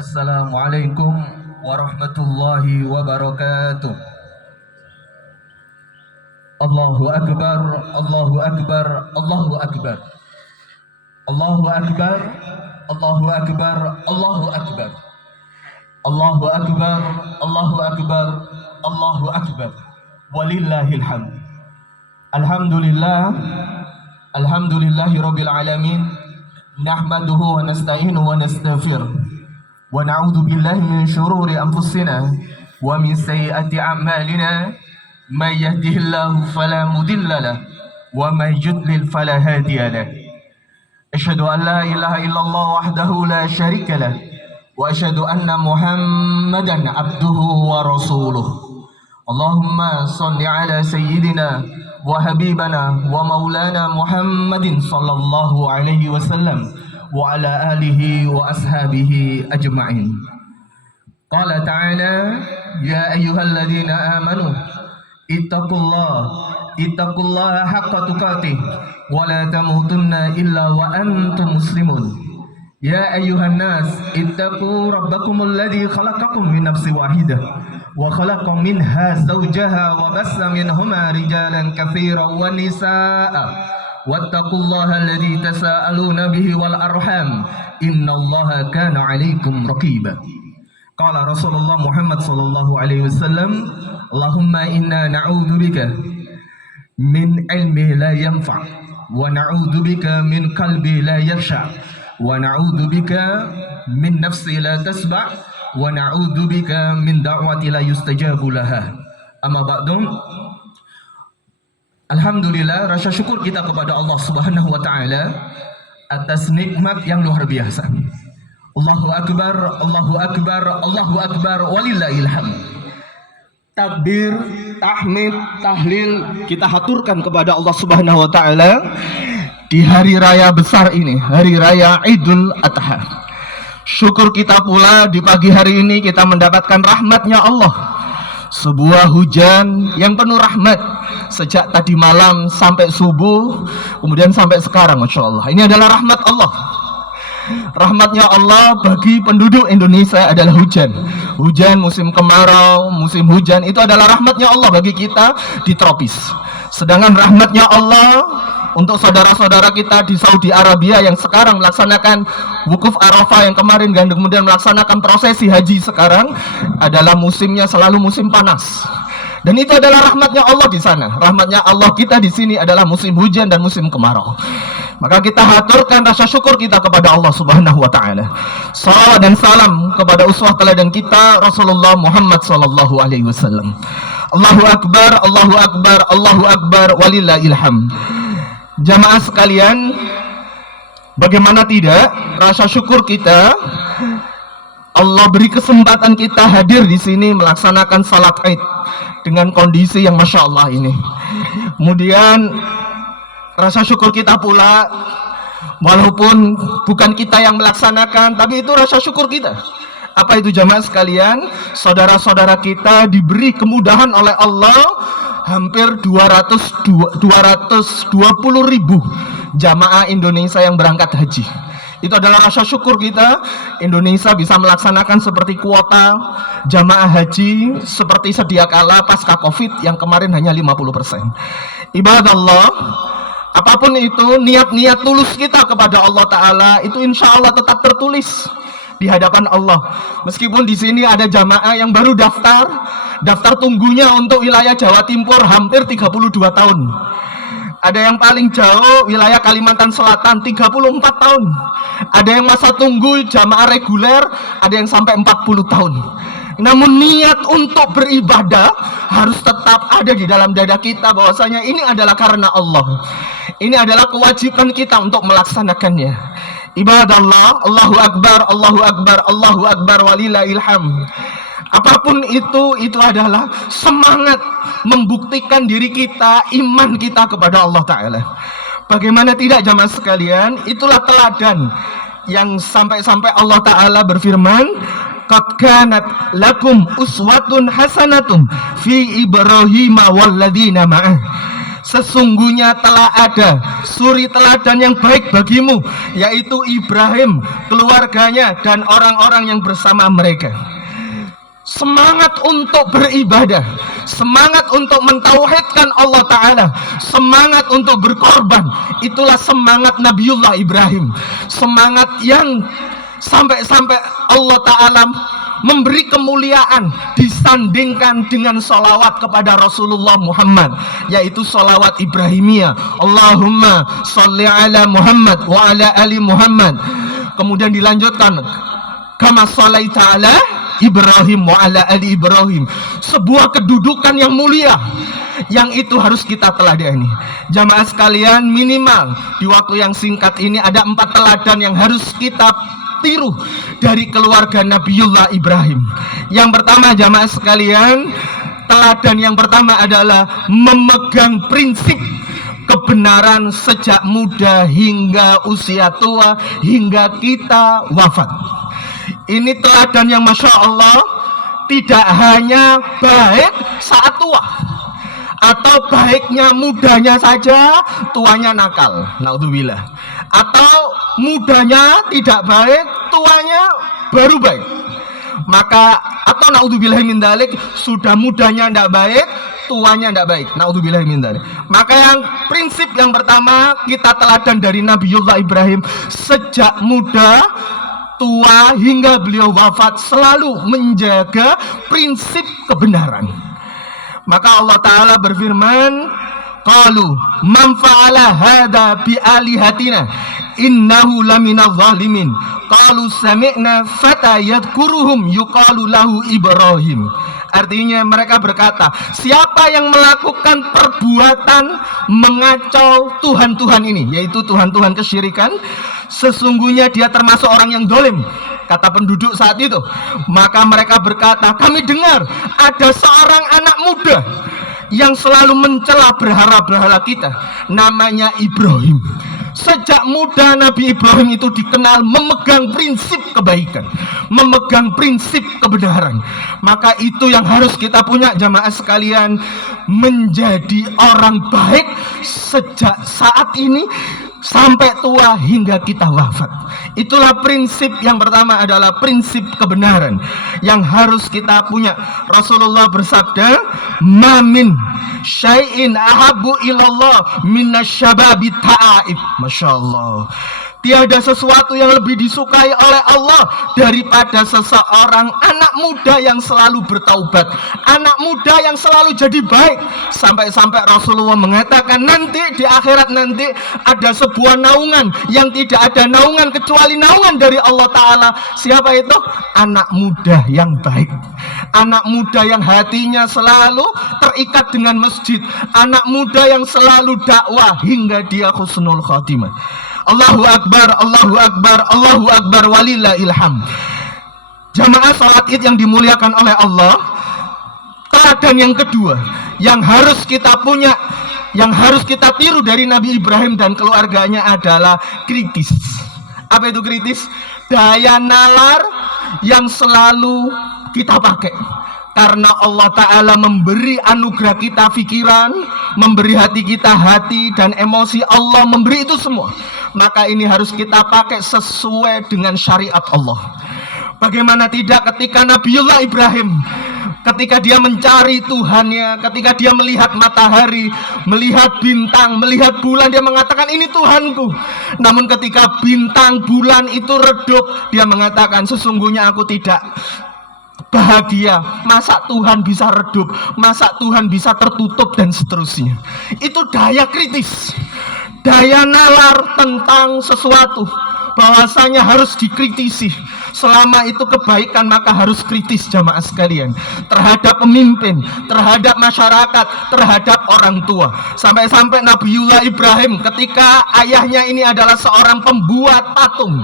Assalamualaikum warahmatullahi wabarakatuh. Allahu Akbar, Allahu Akbar, Allahu Akbar. Allahu Akbar, Allahu Akbar, Allahu Akbar. Allahu Akbar, Allahu Akbar, Allahu Akbar. Walillahil hamd. Alhamdulillah, alhamdulillahi rabbil alamin. Nahmaduhu wa nasta'inuhu wa nastaghfiruh. Wa na'udzu billahi min shururi anfusina wa min sayyiati a'malina. May yahdihillahu fala mudilla lahu wa may yudlil fala hadiya lahu. Asyhadu an la ilaha illallah wahdahu la syarika lah wa asyhadu anna Muhammadan abduhu wa rasuluh. Allahumma salli ala sayyidina wa habibana wa maulana Muhammadin sallallahu alaihi wasallam wa ala alihi wa ashabihi ajma'in. Qala ta'ala ya ayyuhalladzina amanu ittaqullaha haqqa tuqatih wa la tamutunna illa wa antum muslimun. Ya ayyuhan nas ittaqu rabbakumul ladzi khalaqakum min nafsin wahidah wa khalaqa minha zawjaha wa bassa minhuma rijalan katsiran wa nisaa'a wattaqullaha alladzi tasaaluna bihi wal arham innallaha kana 'alaikum raqiba. Qala Rasulullah Muhammad sallallahu alaihi wasallam, Allahumma inna na'udzubika min ilmi la yanfa' wa na'udzubika min qalbi la yakhsha' wa na'udzubika min nafsi la tasba' wa na'udzubika min da'wati la yustajabu laha. Amma ba'du. Alhamdulillah, rasa syukur kita kepada Allah Subhanahu wa taala atas nikmat yang luar biasa. Allahu akbar, Allahu akbar, Allahu akbar, walillahil hamd. Takbir, tahmid, tahlil kita haturkan kepada Allah Subhanahu wa taala di hari raya besar ini, hari raya Idul Adha. Syukur kita pula di pagi hari ini kita mendapatkan rahmatnya Allah. Sebuah hujan yang penuh rahmat sejak tadi malam sampai subuh, kemudian sampai sekarang, Masya Allah. Ini adalah rahmat Allah. Rahmatnya Allah bagi penduduk Indonesia adalah hujan. Hujan musim kemarau, musim hujan itu adalah rahmatnya Allah bagi kita di tropis. Sedangkan rahmatnya Allah untuk saudara-saudara kita di Saudi Arabia yang sekarang melaksanakan wukuf Arafah, yang kemarin dan kemudian melaksanakan prosesi haji sekarang, adalah musimnya selalu musim panas. Dan itu adalah rahmatnya Allah di sana. Rahmatnya Allah kita di sini adalah musim hujan dan musim kemarau. Maka kita haturkan rasa syukur kita kepada Allah Subhanahu wa taala. Salawat dan salam kepada uswah teladan kita Rasulullah Muhammad sallallahu alaihi wasallam. Allahu akbar, Allahu akbar, Allahu akbar, walillahil hamd. Jamaah sekalian, bagaimana tidak rasa syukur kita, Allah beri kesempatan kita hadir di sini melaksanakan salat Id dengan kondisi yang Masya Allah ini. Kemudian rasa syukur kita pula, walaupun bukan kita yang melaksanakan, tapi itu rasa syukur kita. Apa itu jamaah sekalian? Saudara-saudara kita diberi kemudahan oleh Allah, hampir 220.000 jamaah Indonesia yang berangkat haji. Itu adalah rasa syukur kita. Indonesia bisa melaksanakan seperti kuota jamaah haji seperti sedia kala pasca Covid yang kemarin hanya 50%. Ibadallah, apapun itu niat-niat tulus kita kepada Allah Ta'ala itu insya Allah tetap tertulis di hadapan Allah. Meskipun di sini ada jamaah yang baru daftar tunggunya untuk wilayah Jawa Timur hampir 32 tahun. Ada yang paling jauh wilayah Kalimantan Selatan 34 tahun. Ada yang masa tunggu jamaah reguler ada yang sampai 40 tahun. Namun niat untuk beribadah harus tetap ada di dalam dada kita, bahwasanya ini adalah karena Allah. Ini adalah kewajiban kita untuk melaksanakannya. Ibadallah, Allahu Akbar, Allahu Akbar, Allahu Akbar, walillahil hamd. Apapun itu adalah semangat membuktikan diri kita, iman kita kepada Allah Ta'ala. Bagaimana tidak jamaah sekalian, itulah teladan yang sampai-sampai Allah Ta'ala berfirman, qad kanat lakum uswatun hasanatun fi Ibrahim walladzina ma'ah. Sesungguhnya telah ada suri teladan yang baik bagimu, yaitu Ibrahim, keluarganya, dan orang-orang yang bersama mereka. Semangat untuk beribadah, semangat untuk mentauhidkan Allah Ta'ala, semangat untuk berkorban, itulah semangat Nabiullah Ibrahim. Semangat yang sampai-sampai Allah Ta'ala memberi kemuliaan disandingkan dengan sholawat kepada Rasulullah Muhammad, yaitu sholawat Ibrahimiyah. Allahumma sholli ala Muhammad wa ala ali Muhammad. Kemudian dilanjutkan kama sholaita ala Ibrahim wa ala ali Ibrahim. Sebuah kedudukan yang mulia yang itu harus kita teladani. Jamaah sekalian, minimal di waktu yang singkat ini ada 4 teladan yang harus kita tiru dari keluarga Nabiullah Ibrahim. Yang pertama, jamaah sekalian, teladan yang pertama adalah memegang prinsip kebenaran sejak muda hingga usia tua, hingga kita wafat. Ini teladan yang Masya Allah tidak hanya baik saat tua, atau baiknya mudanya saja, tuanya nakal, naudzubillah. Atau mudanya tidak baik, tuanya baru baik. Maka atau naudzubillah min dzalik, sudah mudanya tidak baik, tuanya tidak baik, naudzubillah min dzalik. Maka yang prinsip yang pertama kita teladan dari Nabiullah Ibrahim, sejak muda, tua, hingga beliau wafat selalu menjaga prinsip kebenaran. Maka Allah Ta'ala berfirman, qalu man fa'ala hadza bi alihatina innahu laminadh zalimin qalu sami'na fata yadhkuruhum yuqalu lahu Ibrahim. Artinya mereka berkata, siapa yang melakukan perbuatan mengacau Tuhan-Tuhan ini, yaitu Tuhan-Tuhan kesyirikan, sesungguhnya dia termasuk orang yang dolim, kata penduduk saat itu. Maka mereka berkata, kami dengar ada seorang anak muda yang selalu mencela berhala-berhala kita, namanya Ibrahim. Sejak muda Nabi Ibrahim itu dikenal memegang prinsip kebaikan, memegang prinsip kebenaran. Maka itu yang harus kita punya, jamaah sekalian, menjadi orang baik sejak saat ini sampai tua hingga kita wafat. Itulah prinsip yang pertama, adalah prinsip kebenaran yang harus kita punya. Rasulullah bersabda, mamin syai'in ahabu ilallah minasyababi ta'aib. Masya Allah, tiada sesuatu yang lebih disukai oleh Allah daripada seseorang anak muda yang selalu bertaubat, anak muda yang selalu jadi baik. Sampai-sampai Rasulullah mengatakan, nanti di akhirat nanti ada sebuah naungan yang tidak ada naungan kecuali naungan dari Allah Ta'ala. Siapa itu? Anak muda yang baik, anak muda yang hatinya selalu terikat dengan masjid, anak muda yang selalu dakwah hingga dia husnul khatimah. Allahu Akbar, Allahu Akbar, Allahu Akbar, walillahil hamd. Jamaah salat Id yang dimuliakan oleh Allah, teladan yang kedua yang harus kita punya, yang harus kita tiru dari Nabi Ibrahim dan keluarganya adalah kritis. Apa itu kritis? Daya nalar yang selalu kita pakai. Karena Allah Ta'ala memberi anugerah kita pikiran, memberi hati kita hati, dan emosi Allah memberi itu semua. Maka ini harus kita pakai sesuai dengan syariat Allah. Bagaimana tidak ketika Nabiullah Ibrahim, ketika dia mencari Tuhannya, ketika dia melihat matahari, melihat bintang, melihat bulan, dia mengatakan ini Tuhanku. Namun ketika bintang bulan itu redup, dia mengatakan sesungguhnya aku tidak bahagia. Masa Tuhan bisa redup, masa Tuhan bisa tertutup, dan seterusnya. Itu daya kritis, daya nalar tentang sesuatu, bahwasanya harus dikritisi. Selama itu kebaikan maka harus kritis, jamaah sekalian, terhadap pemimpin, terhadap masyarakat, terhadap orang tua. Sampai-sampai Nabiullah Ibrahim ketika ayahnya ini adalah seorang pembuat patung,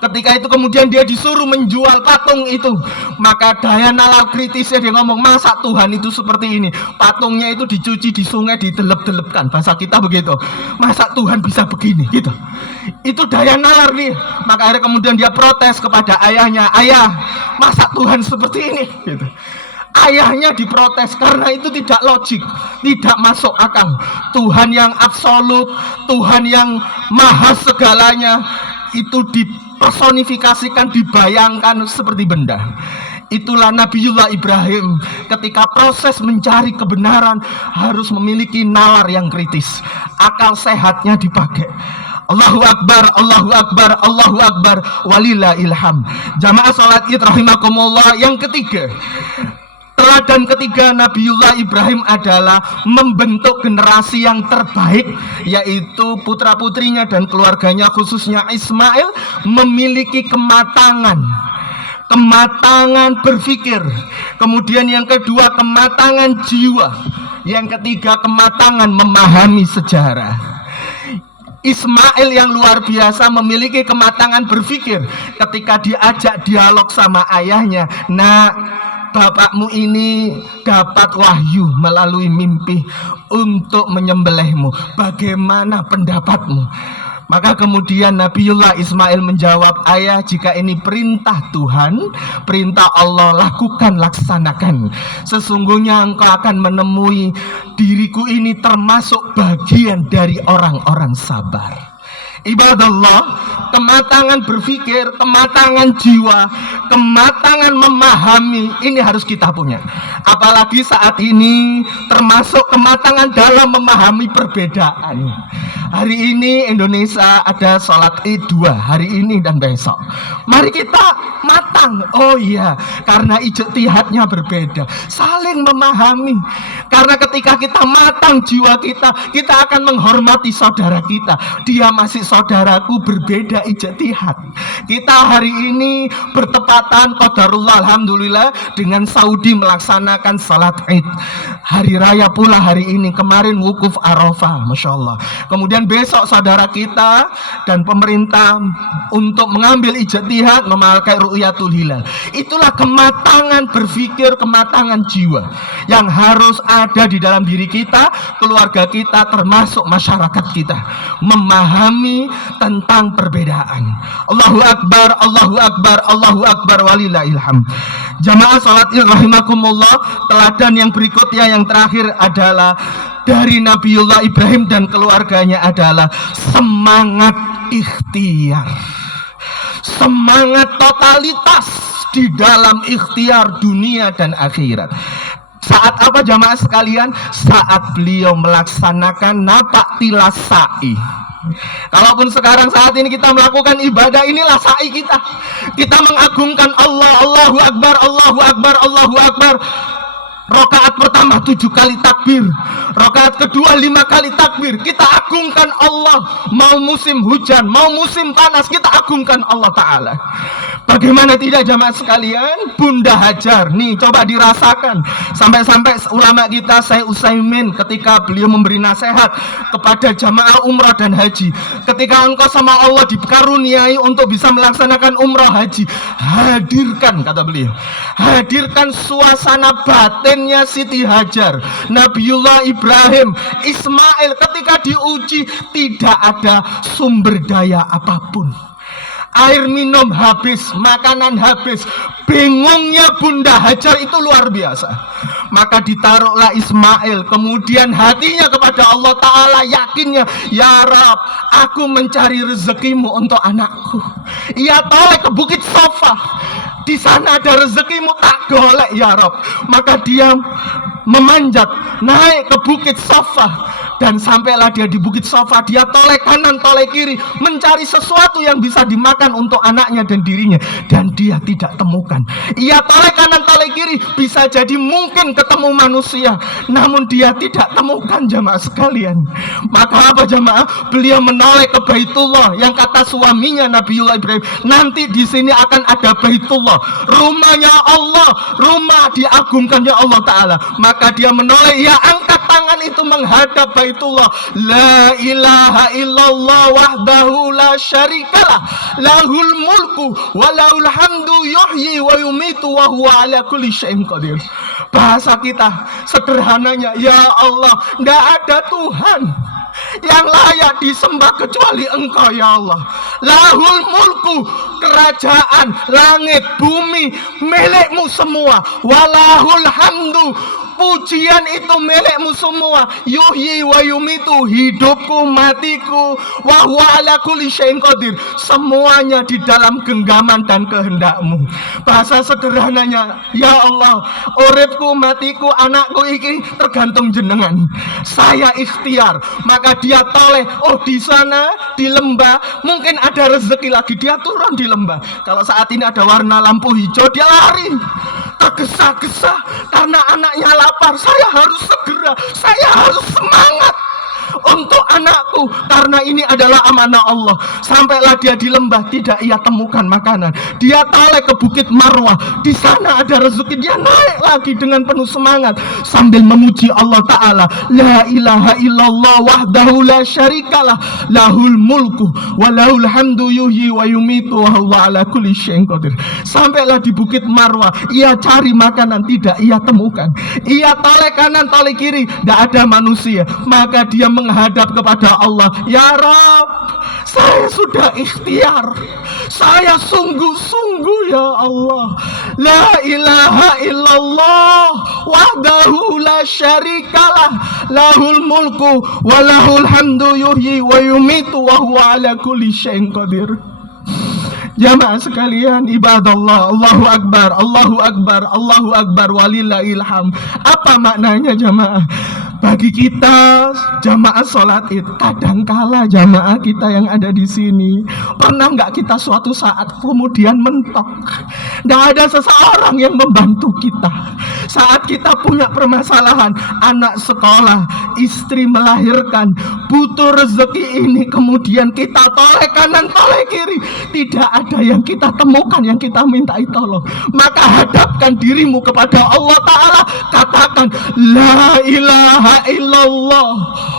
ketika itu kemudian dia disuruh menjual patung itu, maka daya nalar kritisnya dia ngomong, masa Tuhan itu seperti ini, patungnya itu dicuci di sungai, didelep-delepkan, bahasa kita begitu, masa Tuhan bisa begini gitu. Itu daya nalar nih. Maka akhirnya kemudian dia protes kepada ayahnya, ayah, masa Tuhan seperti ini gitu. Ayahnya diprotes karena itu tidak logik, tidak masuk akal. Tuhan yang absolut, Tuhan yang maha segalanya itu dipersonifikasikan, dibayangkan seperti benda. Itulah Nabiullah Ibrahim ketika proses mencari kebenaran harus memiliki nalar yang kritis. Akal sehatnya dipakai. Allahu Akbar, Allahu Akbar, Allahu Akbar, walillahil hamd. Jamaah salat Id rahimakumullah. Yang ketiga, teladan ketiga Nabiullah Ibrahim adalah membentuk generasi yang terbaik, yaitu putra-putrinya dan keluarganya, khususnya Ismail, memiliki kematangan berpikir. Kemudian yang kedua, kematangan jiwa. Yang ketiga, kematangan memahami sejarah. Ismail yang luar biasa memiliki kematangan berpikir ketika diajak dialog sama ayahnya. Nah, bapakmu ini dapat wahyu melalui mimpi untuk menyembelihmu. Bagaimana pendapatmu? Maka kemudian Nabiullah Ismail menjawab, ayah, jika ini perintah Tuhan, perintah Allah, lakukan, laksanakan. Sesungguhnya engkau akan menemui diriku ini termasuk bagian dari orang-orang sabar. Ibadallah, kematangan berpikir, kematangan jiwa, kematangan memahami, ini harus kita punya. Apalagi saat ini termasuk kematangan dalam memahami perbedaan. Hari ini Indonesia ada sholat Id 2, hari ini dan besok. Mari kita matang. Oh iya, karena ijtihadnya berbeda, saling memahami. Karena ketika kita matang jiwa kita akan menghormati saudara kita. Dia masih saudaraku, berbeda ijtihad. Kita hari ini bertepatan qadarullah alhamdulillah dengan Saudi melaksanakan sholat Id. Hari raya pula hari ini, kemarin wukuf Arafah, Masya Allah. Kemudian besok saudara kita dan pemerintah untuk mengambil ijtihad memakai ru'yatul hilal. Itulah kematangan berpikir, kematangan jiwa yang harus ada di dalam diri kita, keluarga kita, termasuk masyarakat kita, memahami tentang perbedaan. Allahu Akbar, Allahu Akbar, Allahu Akbar, walillahil hamd. Jamaah salat rahimakumullah, teladan yang berikutnya yang terakhir adalah dari Nabiullah Ibrahim dan keluarganya adalah semangat ikhtiar, semangat totalitas di dalam ikhtiar dunia dan akhirat. Saat apa jamaah sekalian? Saat beliau melaksanakan napak tilas sa'i. Kalaupun sekarang saat ini kita melakukan ibadah, inilah sa'i kita. Kita mengagungkan Allah, Allahu Akbar, Allahu Akbar, Allahu Akbar. Rakaat pertama 7 kali takbir, rakaat kedua 5 kali takbir. Kita agungkan Allah. Mau musim hujan, mau musim panas, kita agungkan Allah Ta'ala. Bagaimana tidak jamaah sekalian? Bunda Hajar, nih coba dirasakan. Sampai-sampai ulama kita Syekh Utsaimin ketika beliau memberi nasihat kepada jamaah umrah dan haji, ketika engkau sama Allah dikaruniai untuk bisa melaksanakan umrah haji, hadirkan, kata beliau, hadirkan suasana batinnya Siti Hajar, Nabiullah Ibrahim, Ismail ketika diuji tidak ada sumber daya apapun. Air minum habis, makanan habis. Bingungnya Bunda Hajar itu luar biasa. Maka ditaruhlah Ismail. Kemudian hatinya kepada Allah Ta'ala, yakinnya, ya Rab, aku mencari rezekimu untuk anakku. Ia tolek ke Bukit Sofa. Di sana ada rezekimu, tak golek ya Rab. Maka dia memanjat naik ke Bukit Sofa. Dan sampailah dia di Bukit Sofa, dia tolek kanan, tolek kiri, mencari sesuatu yang bisa dimakan untuk anaknya dan dirinya. Dan dia tidak temukan. Ia tolek kanan, tolek kiri, bisa jadi mungkin ketemu manusia, namun dia tidak temukan jamaah sekalian. Maka apa jamaah? Beliau menoleh ke Baitullah, yang kata suaminya Nabiullah Ibrahim, nanti di sini akan ada Baitullah, rumahnya Allah, rumah diagungkannya Allah Ta'ala. Maka dia menoleh, ya angkat tangan itu menghadap Baitullah. La ilaha illallah wahdahu la syarikalah, lahul mulku wa lahul hamdu yuhyi wa yumitu wa huwa ala kulli syai'in qadir. Bahasa kita sederhananya, ya Allah, tidak ada Tuhan, yang layak disembah kecuali Engkau ya Allah. Lahul mulku, kerajaan langit bumi milikmu semua. Walahul hamdu, pujian itu milikmu semua. Yuhyi wa yumitu, hidupku matiku, wa huwa ala kulli syai'in qadir, semuanya di dalam genggaman dan kehendakmu. Bahasa sederhananya, ya Allah, uripku matiku anakku iki tergantung jenengan. Saya ikhtiar, maka dia toleh. Oh, di sana di lembah mungkin ada rezeki lagi, dia turun di lembah. Kalau saat ini ada warna lampu hijau, dia lari tergesa-gesa karena anaknya lapar. Saya harus segera, saya harus semangat untuk anakku karena ini adalah amanah Allah. Sampailah dia di lembah, tidak ia temukan makanan. Dia toleh ke Bukit Marwah, di sana ada rezeki. Dia naik lagi dengan penuh semangat sambil memuji Allah Ta'ala. La ilaha illallah wahdahu la syarikalah, lahul mulku wa lahul hamdu yuhyi wa yumitu wa huwa ala kulli syai'in qadir. Sampailah di Bukit Marwah, ia cari makanan, tidak ia temukan. Ia toleh kanan toleh kiri, tidak ada manusia. Maka dia menghadap kepada Allah, ya Rabb, saya sudah ikhtiar, saya sungguh-sungguh ya Allah. La ilaha illallah wahdahu la syarikalah, lahul mulku wa lahul hamdu yuhyi wa yumitu wa huwa ala kulli syai'in qadir. Jamaah sekalian, ibadallah, Allahu Akbar, Allahu Akbar, Allahu Akbar, walillahil hamd. Apa maknanya jamaah? Bagi kita jamaah sholat id, kadangkala jamaah kita yang ada di sini, pernah nggak kita suatu saat kemudian mentok, nggak ada seseorang yang membantu kita saat kita punya permasalahan, anak sekolah, istri melahirkan, butuh rezeki ini, kemudian kita toleh kanan toleh kiri, tidak ada yang kita temukan, yang kita mintai tolong. Maka hadapkan dirimu kepada Allah Ta'ala, katakan la ilaha illallah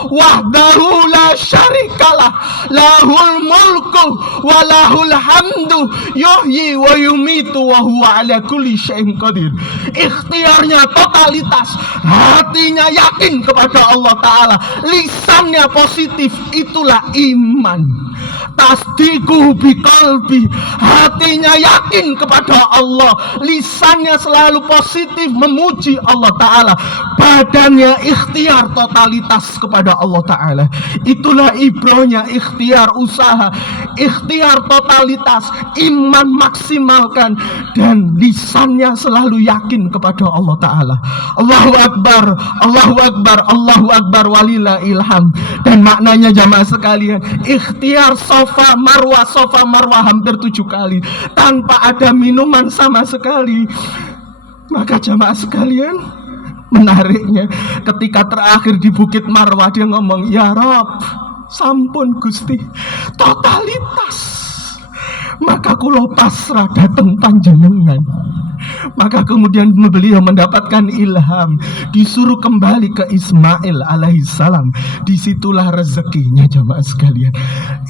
wahdahu la syarikalah, lahul mulku wa lahul hamdu yuhyi wa yumitu wa huwa ala kulli syai'in qadir. Ikhtiarnya totalitas, hatinya yakin kepada Allah Ta'ala, lisannya positif, itulah iman. Tasdiku biqalbi, hatinya yakin kepada Allah, lisannya selalu positif memuji Allah Ta'ala, badannya ikhtiar totalitas kepada Allah Ta'ala. Itulah ibrohnya ikhtiar, usaha, ikhtiar totalitas, iman maksimalkan, dan lisannya selalu yakin kepada Allah Ta'ala. Allahu Akbar, Allahu Akbar, Allahu Akbar, walillahil hamd. Dan maknanya jamaah sekalian, ikhtiar sofa marwah hampir 7 kali tanpa ada minuman sama sekali. Maka jamaah sekalian, menariknya ketika terakhir di Bukit Marwah dia ngomong, ya Rob, sampun Gusti, totalitas. Maka kulo pasrah dateng panjenengan. Maka kemudian beliau mendapatkan ilham, disuruh kembali ke Ismail alaihissalam. Disitulah rezekinya jamaah sekalian.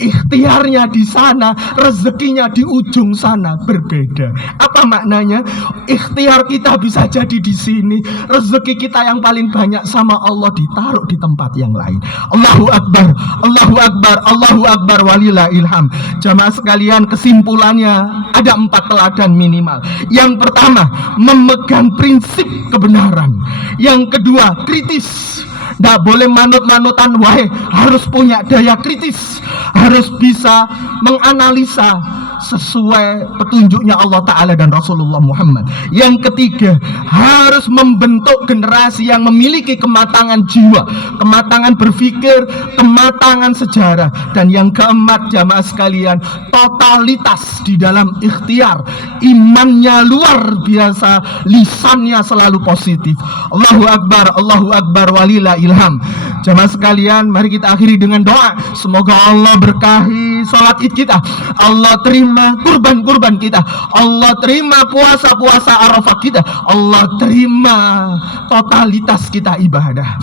Ikhtiarnya di sana, rezekinya di ujung sana, berbeda. Apa maknanya? Ikhtiar kita bisa jadi di sini, rezeki kita yang paling banyak sama Allah ditaruh di tempat yang lain. Allahu Akbar, Allahu Akbar, Allahu Akbar, walillahil hamd. Jamaah sekalian, kesimpulannya ada 4 teladan minimal. Yang pertama, memegang prinsip kebenaran. Yang kedua, kritis. Tidak boleh manut-manutan, wahai, harus punya daya kritis, harus bisa menganalisa sesuai petunjuknya Allah Ta'ala dan Rasulullah Muhammad. Yang ketiga, harus membentuk generasi yang memiliki kematangan jiwa, kematangan berpikir, kematangan sejarah. Dan yang keempat jamaah sekalian, totalitas di dalam ikhtiar, imannya luar biasa, lisannya selalu positif. Allahu Akbar, Allahu Akbar, walillahil hamd. Jamaah sekalian, mari kita akhiri dengan doa. Semoga Allah berkahi salat id kita, Allah terima kurban-kurban kita, Allah terima puasa-puasa Arafah kita, Allah terima totalitas kita ibadah.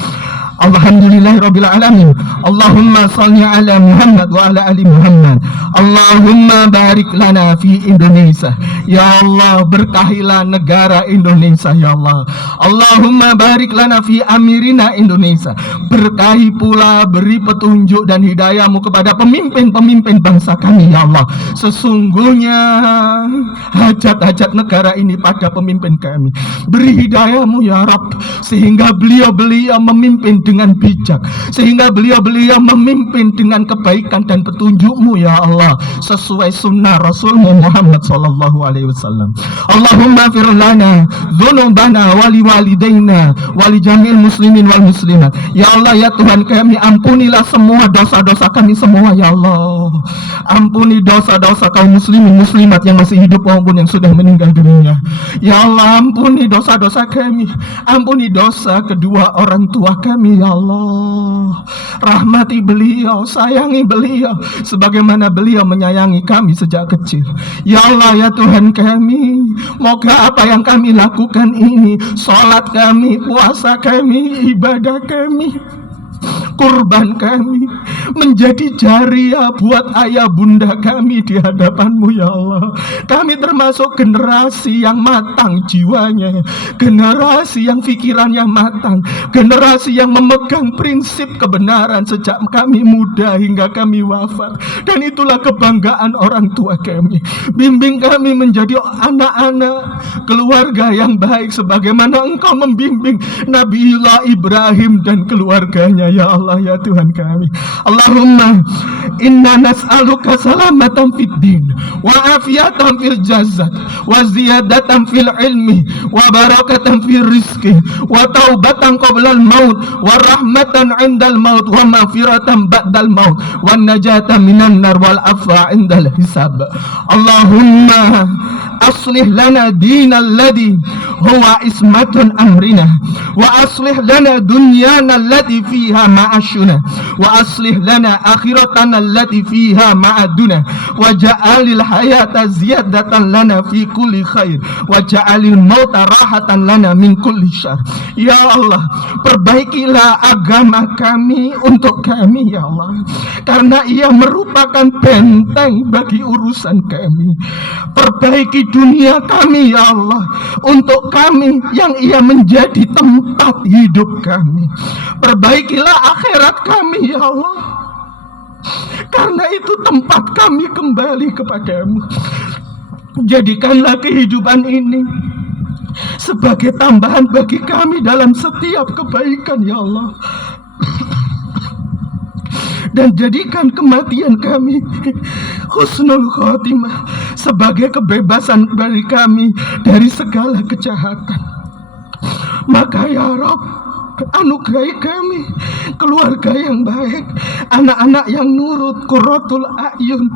Alhamdulillahirabbil alamin. Allahumma shalli ala Muhammad wa ala ali Muhammad. Allahumma barik lana fi Indonesia. Ya Allah, berkahilah negara Indonesia ya Allah. Allahumma barik lana fi amirina Indonesia. Berkahi pula, beri petunjuk dan hidayahmu kepada pemimpin-pemimpin bangsa kami ya Allah. Sesungguhnya hajat-hajat negara ini pada pemimpin kami. Beri hidayahmu ya Rabb, sehingga beliau-beliau memimpin dengan bijak, sehingga beliau-beliau memimpin dengan kebaikan dan petunjukmu ya Allah, sesuai sunnah Rasulmu Muhammad sallallahu alaihi wasallam. Allahumma fir lana dzunubana wali walidaina wali jamil muslimin wal muslimat. Ya Allah ya Tuhan kami, ampunilah semua dosa-dosa kami semua ya Allah. Ampuni dosa-dosa kaum muslimin muslimat yang masih hidup maupun yang sudah meninggal dunia. Ya Allah, ampuni dosa-dosa kami, ampuni dosa kedua orang tua kami ya Allah. Rahmati beliau, sayangi beliau sebagaimana beliau menyayangi kami sejak kecil. Ya Allah ya Tuhan kami, moga apa yang kami lakukan ini, sholat kami, puasa kami, ibadah kami, kurban kami, menjadi jariah buat ayah bunda kami di hadapanmu ya Allah. Kami termasuk generasi yang matang jiwanya, generasi yang pikirannya matang, generasi yang memegang prinsip kebenaran sejak kami muda hingga kami wafat. Dan itulah kebanggaan orang tua kami. Bimbing kami menjadi anak-anak keluarga yang baik sebagaimana Engkau membimbing Nabiullah Ibrahim dan keluarganya ya Allah ya Tuhan kami. Allahumma inna nas'aluka salamatan fid din wa afiatan fil jasad wa ziyadatan fil ilmi wa barakatan fil rizqi wa taubatan qabla al maut wa rahmatan 'indal maut wa maghfiratan ba'dal maut wa najatan minan nar wal afwa 'indal hisab. Allahumma aslih lana dinal ladzi huwa ismatun amrina wa aslih lana dunyana allati fiha ma'ashuna wa aslih lana akhiratana allati fiha ma'aduna wa ja'alil hayata ziyadatan lana fi kulli khair wa ja'alil mauta rahatan lana min kulli syarr. Ya Allah, perbaikilah agama kami untuk kami ya Allah, karena ia merupakan benteng bagi urusan kami. Perbaiki dunia kami ya Allah, untuk kami yang ia menjadi tempat hidup kami. Perbaikilah akhirat kami ya Allah, karena itu tempat kami kembali kepadamu. Jadikanlah kehidupan ini sebagai tambahan bagi kami dalam setiap kebaikan ya Allah. Dan jadikan kematian kami husnul khotimah sebagai kebebasan dari kami dari segala kejahatan. Maka ya Rabb, anugerahi kami keluarga yang baik, anak-anak yang nurut, qurratul a'yun,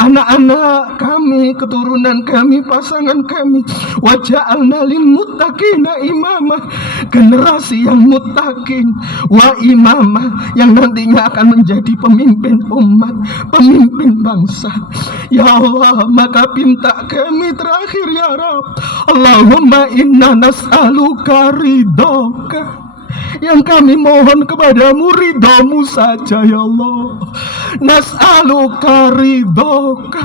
anak-anak kami, keturunan kami, pasangan kami. Waja'alna lil muttaqina imama, generasi yang muttaqin wa imama, yang nantinya akan menjadi pemimpin umat, pemimpin bangsa. Ya Allah, maka pinta kami terakhir ya Rabb, Allahumma inna nas'aluka ridhoka, yang kami mohon kepadamu ridhamu saja ya Allah. Nas'aluka ridhoka,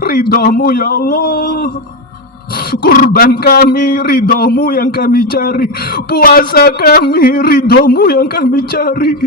ridhamu ya Allah. Kurban kami ridhamu yang kami cari, puasa kami ridhamu yang kami cari,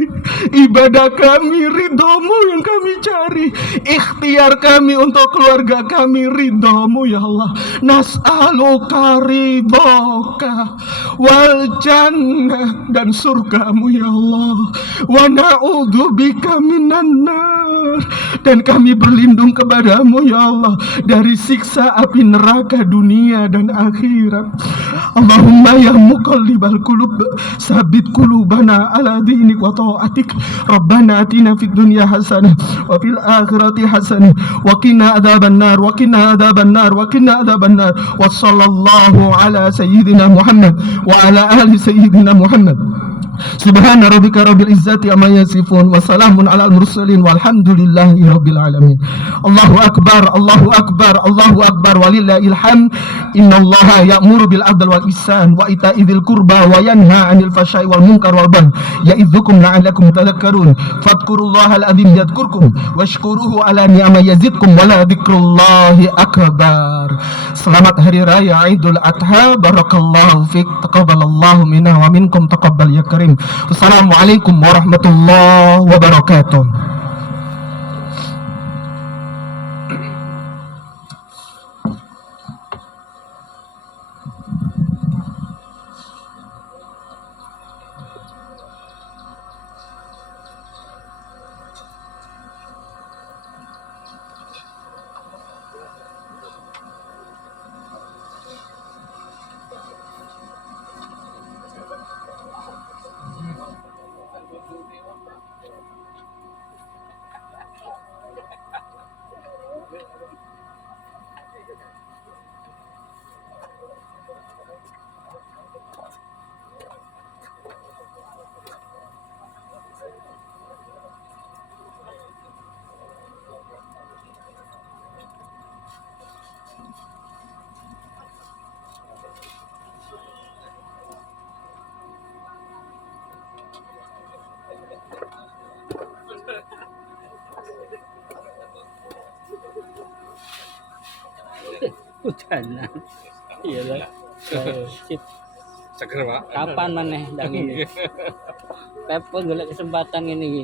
ibadah kami ridhamu yang kami cari, ikhtiar kami untuk keluarga kami ridhamu ya Allah. Nas'aluka ridhoka wal jannah, dan surgamu ya Allah. Wa na'udzubika minan nar, dan kami berlindung kepadamu ya Allah dari siksa api neraka dunia dan akhirat. Allahumma ya muqallibal qulub, sabit qulubana ala dinik wa ta'atik. Rabbana atina fid dunya hasanah wa fil akhirati hasanah wa qina adzabannar wa qina adzabannar wa qina adzabannar. Wa sallallahu ala sayyidina Muhammad wa ala ali sayyidina Muhammad. Subhana rabbika rabbil izzati amma yasifun wa salamun alal mursalin walhamdulillahi rabbil alamin. Allahu akbar, Allahu akbar, Allahu akbar walillahil hamd. Innallaha ya'muru bil adli wal ihsan wa ita'i dzil qurba wa yanha 'anil fahsya'i wal munkar wal baghi ya'idzukum la'allakum tadhakkarun. Fadhkurullahal azim yadhkurkum washkuruhu ala ni'ama yazidkum wa la dzikrullahi akbar. Selamat hari raya Idul Adha. Barakallahu fik. Taqabbalallahu minna wa minkum taqabbal ya karim. Wassalamualaikum warahmatullahi wabarakatuh. Hujanan. Iya lah. Sip. Seger, Pak. Kapan maneh ndang ini? Pepe golek kesempatan ngene iki.